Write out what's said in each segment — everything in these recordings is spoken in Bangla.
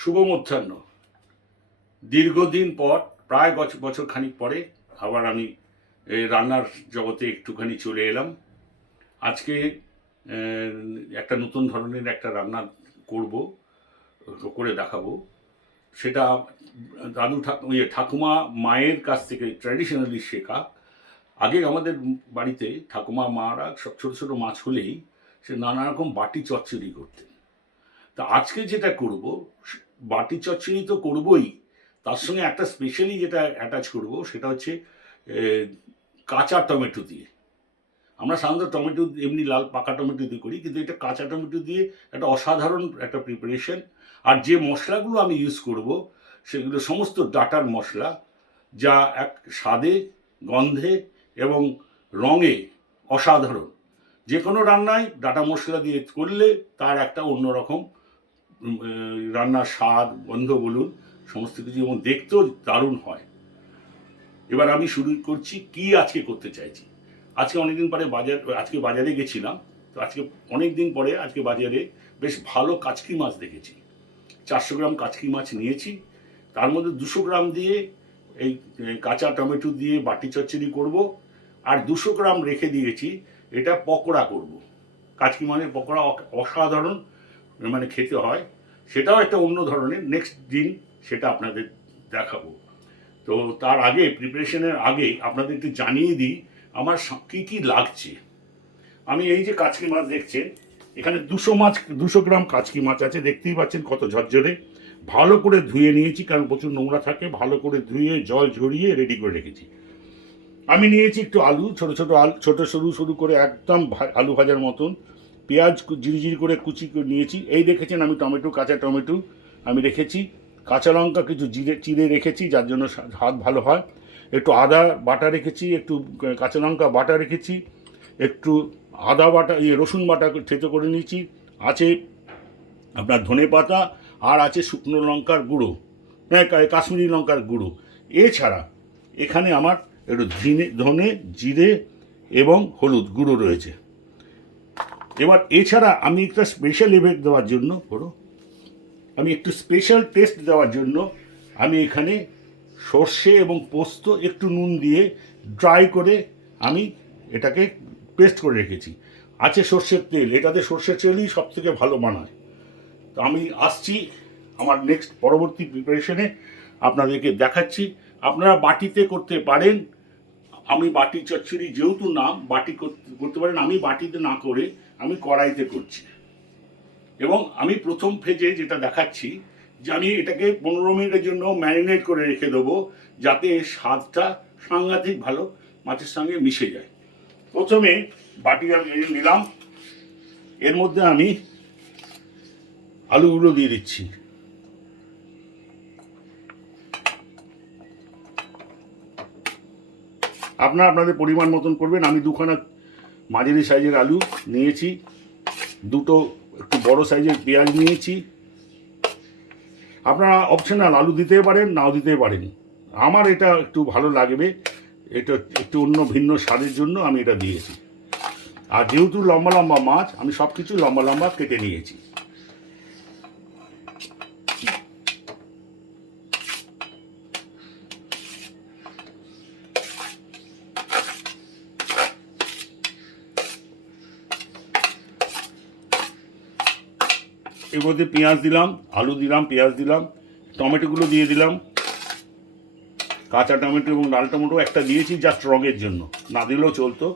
শুভ মধ্যাহ্ন। দীর্ঘদিন পর, প্রায় বছর খানিক পরে আবার আমি এই রান্নার জগতে একটুখানি চলে এলাম। আজকে একটা নতুন ধরনের একটা রান্না করব, করে দেখাবো। সেটা ঠাকুমা মায়ের কাছ থেকে ট্র্যাডিশনালি শেখা। আগে আমাদের বাড়িতে ঠাকুমা মারা সব ছোটো ছোটো মাছ হলেই সে নানা রকম বাটি চচ্চড়ি করতেন। তা আজকে যেটা করব, বাটি চচ্চড়ি তো করবই, তার সঙ্গে একটা স্পেশালি যেটা অ্যাটাচ করব সেটা হচ্ছে কাঁচা টমেটো দিয়ে। আমরা সাধারণত টমেটো এমনি লাল পাকা টমেটো দিয়ে করি, কিন্তু এটা কাঁচা টমেটো দিয়ে একটা অসাধারণ একটা প্রিপারেশন। আর যে মশলাগুলো আমি ইউজ করব সেগুলো সমস্ত ডাটার মশলা, যা এক স্বাদে, গন্ধে এবং রঙে অসাধারণ। যে কোনো রান্নায় ডাটা মশলা দিয়ে করলে তার একটা অন্যরকম রান্নার স্বাদ, গন্ধ বলুন, সমস্ত কিছু এবং দেখতেও দারুণ হয়। এবার আমি শুরু করছি কি আজকে করতে চাইছি। আজকে অনেকদিন পরে আজকে বাজারে গেছিলাম। তো আজকে অনেক দিন পরে আজকে বাজারে বেশ ভালো কাচকি মাছ দেখেছি। 400 গ্রাম কাচকি মাছ নিয়েছি। তার মধ্যে 200 গ্রাম দিয়ে এই কাঁচা টমেটো দিয়ে বাটি চচ্চড়ি করব, আর 200 গ্রাম রেখে দিয়েছি এটা পকোড়া করব। কাচকি মাছের পকোড়া অসাধারণ মানে খেতে হয়, সেটাও একটা অন্য ধরনের। নেক্সট দিন সেটা আপনাদের দেখাবো। তো তার আগে, প্রিপারেশনের আগে আপনাদের একটু জানিয়ে দিই আমার কী কী লাগছে। আমি এই যে কাচকি মাছ দেখছেন, এখানে 200 গ্রাম কাচকি মাছ আছে। দেখতেই পাচ্ছেন কত ঝরঝরে। ভালো করে ধুয়ে নিয়েছি, কারণ প্রচুর নোংরা থাকে। ভালো করে ধুয়ে জল ঝরিয়ে রেডি করে রেখেছি। আমি নিয়েছি একটু আলু, ছোটো ছোটো আলু, ছোটো সরু সরু করে একদম আলু ভাজার মতন। পেঁয়াজ জিরি করে কুচি করে নিয়েছি। এই দেখেছেন আমি টমেটো, কাঁচা টমেটো আমি রেখেছি। কাঁচা লঙ্কা কিছু চিড়ে রেখেছি, যার জন্য স্বাদ ভালো হয়। একটু আদা বাটা রেখেছি, একটু কাঁচা লঙ্কা বাটা রেখেছি, একটু আদা বাটা রসুন বাটা থেতো করে নিয়েছি। আছে আপনার ধনে পাতা, আর আছে শুকনো লঙ্কার গুঁড়ো, হ্যাঁ কাশ্মীরি লঙ্কার গুঁড়ো। এছাড়া এখানে আমার একটু ধনে, জিরে এবং হলুদ গুঁড়ো রয়েছে। এবার এছাড়া আমি একটা স্পেশাল ইফেক্ট দেওয়ার জন্য আমি একটু স্পেশাল টেস্ট দেওয়ার জন্য আমি এখানে সর্ষে এবং পোস্ত একটু নুন দিয়ে ড্রাই করে আমি এটাকে পেস্ট করে রেখেছি। আছে সর্ষের তেল, এটাতে সর্ষের তেলই সব থেকে ভালো মানায়। তো আমি আসছি আমার নেক্সট পরবর্তী প্রিপারেশনে, আপনাদেরকে দেখাচ্ছি। আপনারা বাটিতে করতে পারেন। আমি বাটি চচ্চড়ি যেহেতু নাম, বাটি করতে পারেন। আমি বাটিতে না করে আমি কড়াইতে করছি। এবং আমি প্রথম ফেজে যেটা দেখাচ্ছি যে আমি এটাকে 15 মিনিটের জন্য ম্যারিনেট করে রেখে দেবো, যাতে স্বাদটা সাংঘাতিক ভালো মাছের সঙ্গে মিশে যায়। প্রথমে বাটি আমি নিলাম, এর মধ্যে আমি আলুগুলো দিয়ে দিচ্ছি। আপনারা আপনাদের পরিমাণ মতন করবেন। আমি দুখানা মাঝারি সাইজের আলু নিয়েছি, দুটো একটু বড় সাইজের পেঁয়াজ নিয়েছি। আপনারা অপশনাল আলু দিতে পারেন, নাও দিতে পারেন। আমার এটা একটু ভালো লাগবে, এটা একটু অন্য ভিন্ন স্বাদের জন্য আমি এটা দিয়েছি। আর যেহেতু লম্বা লম্বা মাছ, আমি সব কিছু লম্বা লম্বা কেটে নিয়েছি। এর মধ্যে পেঁয়াজ দিলাম, আলু দিলাম, পেঁয়াজ দিলাম, টমেটোগুলো দিয়ে দিলাম। কাঁচা টমেটো এবং লাল টমেটো একটা দিয়েছি জাস্ট রঙের জন্য, না দিলেও চলতো।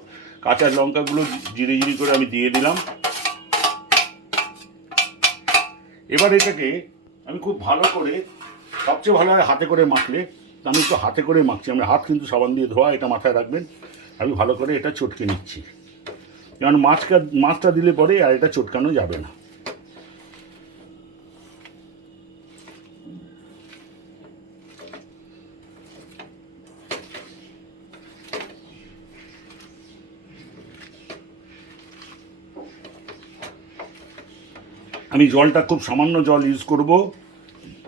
কাঁচা লঙ্কাগুলো জিরে জিরে করে আমি দিয়ে দিলাম। এবার এটাকে আমি খুব ভালো করে, সবচেয়ে ভালো হয় হাতে করে মাখলে, আমি একটু হাতে করে মাখছি। আমি হাত কিন্তু সাবান দিয়ে ধোয়া, এটা মাথায় রাখবেন। আমি ভালো করে এটা চটকে নিচ্ছি, কারণ মাছটা দিলে পরে আর এটা চটকানো যাবে না। আমি জলটা খুব সামান্য জল ইউজ করব,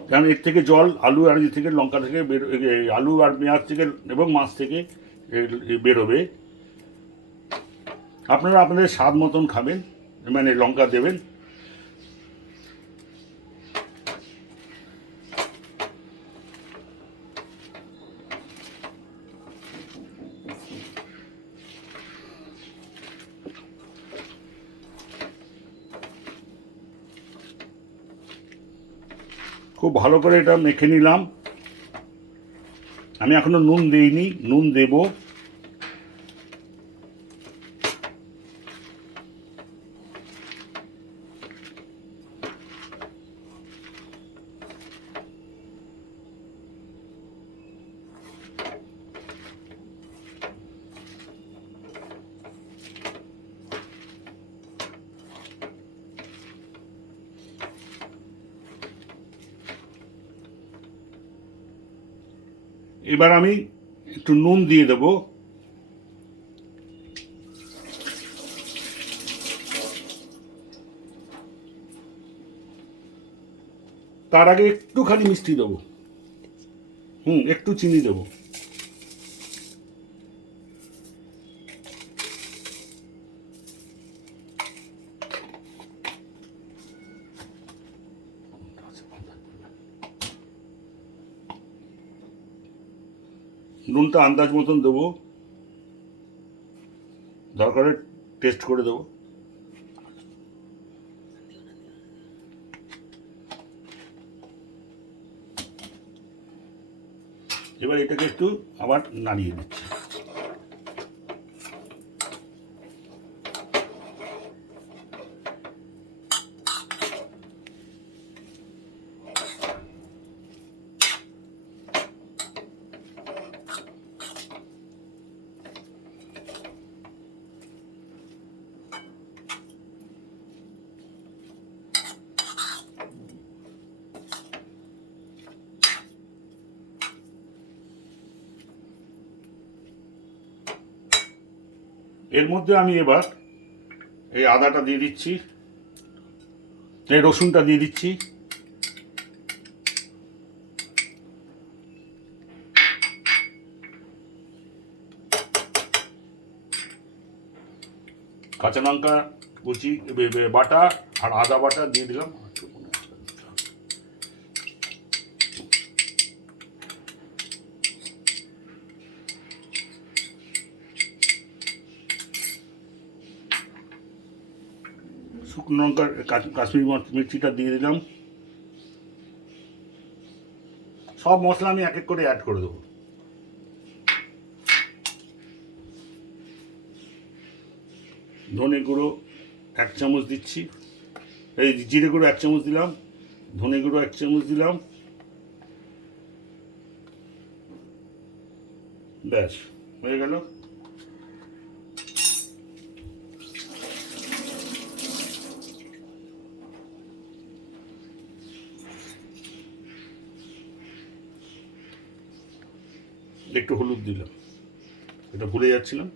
কারণ এর থেকে জল আলু আর এর থেকে লঙ্কা থেকে আলু আর পেঁয়াজ থেকে এবং মাছ থেকে বেরোবে। আপনারা আপনাদের স্বাদ মতন খাবেন, মানে লঙ্কা দেবেন। খুব ভালো করে এটা মেখে নিলাম। আমি এখনো নুন দিইনি, নুন দেব। এবার আমি একটু নুন দিয়ে দেবো। তার আগে একটুখানি মিষ্টি দেবো, একটু চিনি দেবো। নুনটা আন্দাজ মতন দেবো, দরকারে টেস্ট করে দেবো। এবার এটাকে একটু আবার নাড়িয়ে দিচ্ছি। এর মধ্যে আমি এবার এই আদাটা দিয়ে দিচ্ছি, এই রসুনটা দিয়ে দিচ্ছি, কাঁচা লঙ্কা কুচি বাটা আর আদা বাটা দিয়ে দিলাম। শুকনো লঙ্কার কাশ্মীরি মির্চিটা দিয়ে দিলাম। সব মশলা আমি এক এক করে অ্যাড করে দেবো। ধনে গুঁড়ো 1 চামচ দিচ্ছি, এই জিরে গুঁড়ো 1 চামচ দিলাম, ধনে গুঁড়ো 1 চামচ দিলাম, ব্যাস হয়ে গেল। একটু হলুদ দিলাম, এটা ভুলে যাচ্ছিলাম।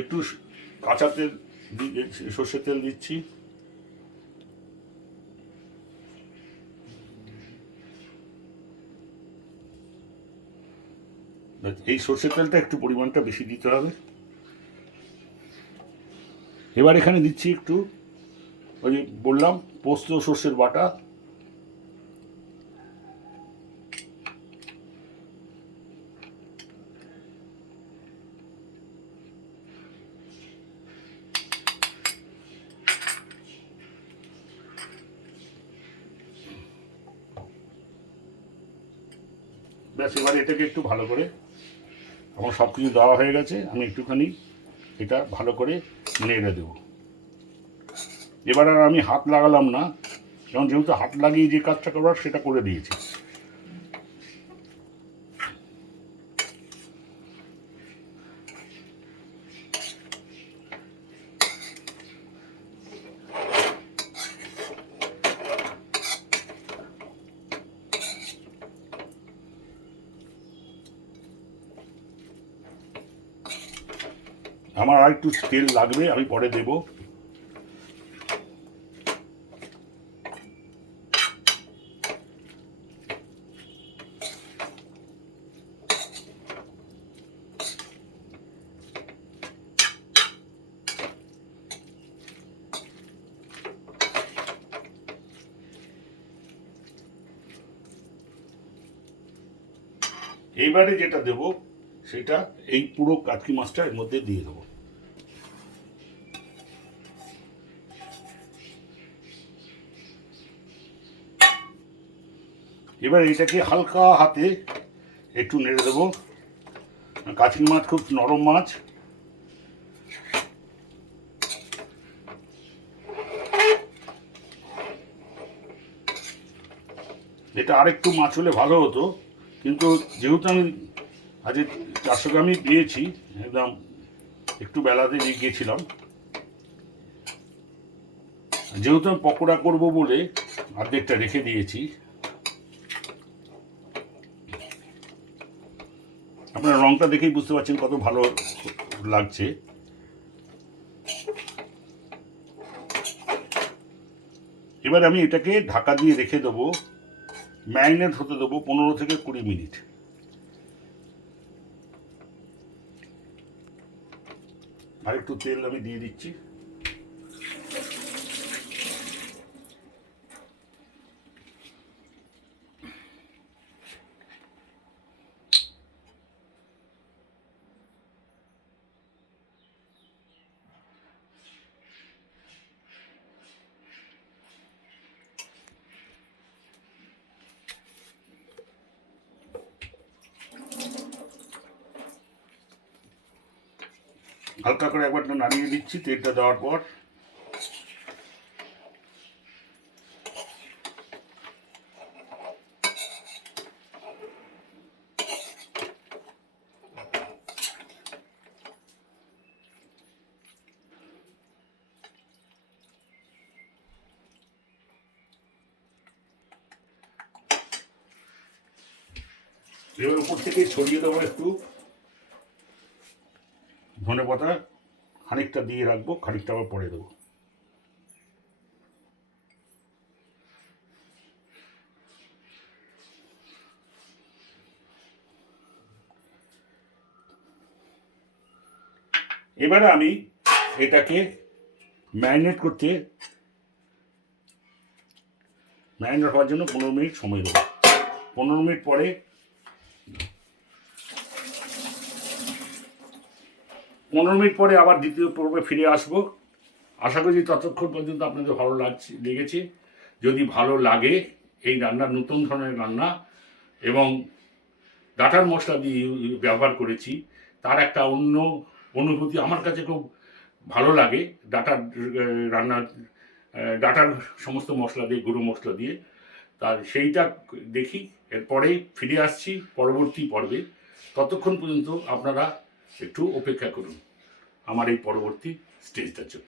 একটু কাঁচা তেল, সর্ষের তেল দিচ্ছি। এই সর্ষের তেলটা একটু পরিমাণটা বেশি দিতে হবে। এবার এখানে দিচ্ছি একটু ওই যে বললাম পোস্ত সর্ষের বাটা, ব্যাস। এবার এটাকে একটু ভালো করে, আমার সব কিছু দেওয়া হয়ে গেছে, আমি একটুখানি এটা ভালো করে নেড়ে দেবো। এবার আর আমি হাত লাগালাম না, কারণ যেহেতু হাত লাগিয়ে যে কাজটা করার সেটা করে দিয়েছি। আমার আর একটু তেল লাগবে, আমি পরে দেবো। এইবারে যেটা দেব সেটা এই পুরো কাতকি মাছটা এর মধ্যে দিয়ে দেবো। এবার এটাকে হালকা হাতে একটু নেড়ে দেবো। কাতকি মাছ খুব নরম মাছ। এটা আরেকটু মাছ হলে ভালো হতো, কিন্তু যেহেতু আমি আজ 400 গ্রামই দিয়েছি, একদম একটু বেলাতে নিয়ে গিয়েছিলাম, যেহেতু আমি পকোড়া করবো বলে অর্ধেকটা রেখে দিয়েছি। আপনারা রংটা দেখেই বুঝতে পারছেন কত ভালো লাগছে। এবার আমি এটাকে ঢাকা দিয়ে রেখে দেবো, ম্যারিনেট হতে দেবো 15 থেকে 20 মিনিট। আর একটু তেল আমি দিয়ে দিচ্ছি। হালকা করে একবার নাড়িয়ে দিচ্ছি তেলটা দেওয়ার পর। এবার উপর থেকে ছড়িয়ে দেবো একটু ধনে পাতা, খানিকটা দিয়ে রাখবো, খানিকটা আবার পরে দেবো। এবারে আমি এটাকে ম্যারিনেট হওয়ার জন্য 15 মিনিট সময় দেবো। 15 মিনিট পরে 15 মিনিট পরে আবার দ্বিতীয় পর্বে ফিরে আসবো। আশা করি ততক্ষণ পর্যন্ত আপনাদের ভালো লেগেছে। যদি ভালো লাগে, এই রান্না নতুন ধরনের রান্না এবং ডাঁটার মশলা দিয়ে ব্যবহার করেছি, তার একটা অন্য অনুভূতি আমার কাছে খুব ভালো লাগে। রান্নার ডাঁটার সমস্ত মশলা দিয়ে, গুঁড়ো মশলা দিয়ে, তার সেইটা দেখি। এরপরেই ফিরে আসছি পরবর্তী পর্বে। ততক্ষণ পর্যন্ত আপনারা একটু অপেক্ষা করুন আমার এই পরবর্তী স্টেজটার জন্য।